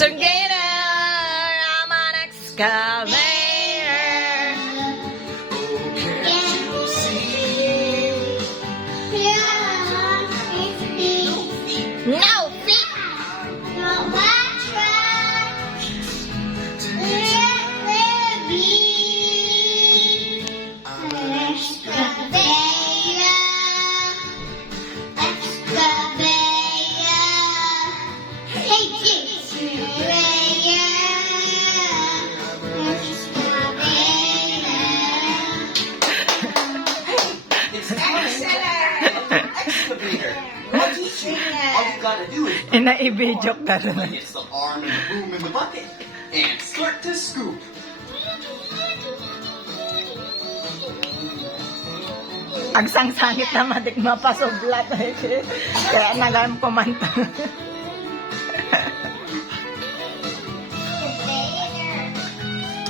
Excavator, I'm an excavator. No feet. Excavator. What do you think? All you gotta do is Ina-i-video ka rin. it's the arm and the boom in the bucket and start to scoop. Ang sangsangit naman dik mapasublat. Kaya nagam kumanta.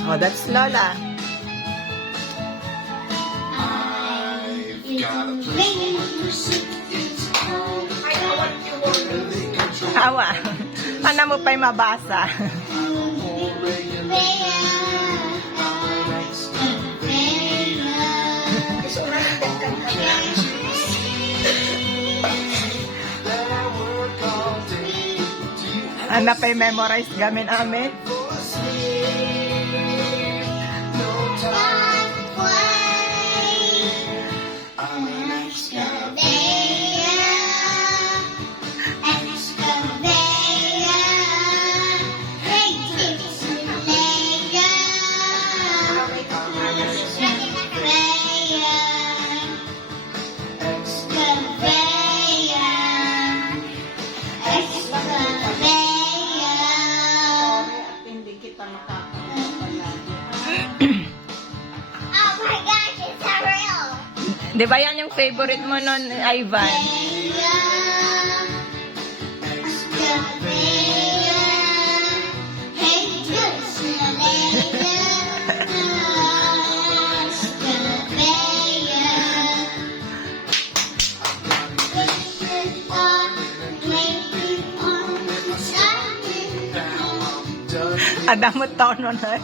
Oh, that's Lola. Awa. Ano mo pa'y mabasa? Ano pa'y memorize gamin amin? Di ba yan yung favorite mo nun, Ivan? Adamot tono na.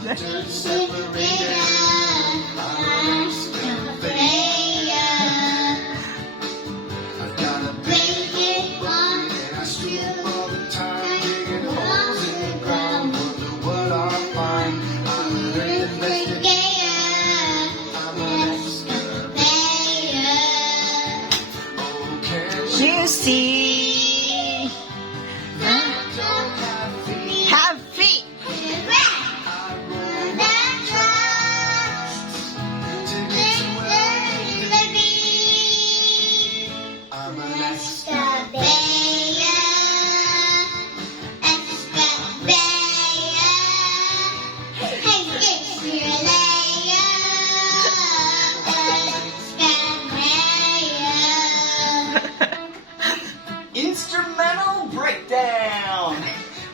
You see, have feet. I'm an excavator. Instrumental breakdown.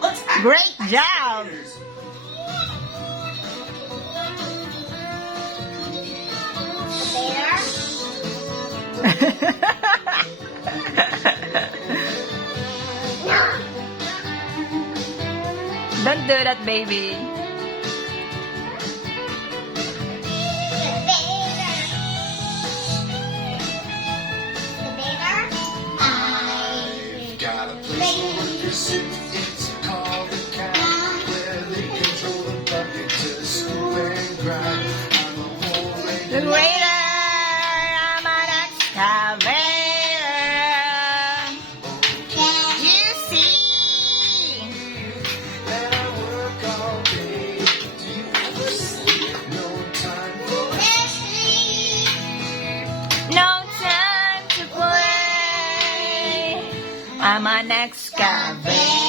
Let's act Great job. Don't do that, baby. Got a place where you sit, it's called the count, where they control the bucket to scoop and grind. I'm a whole The greater, I'm an excavator. You see, and I work all day. Do you ever sleep? No time for no time to play. I'm an excavator.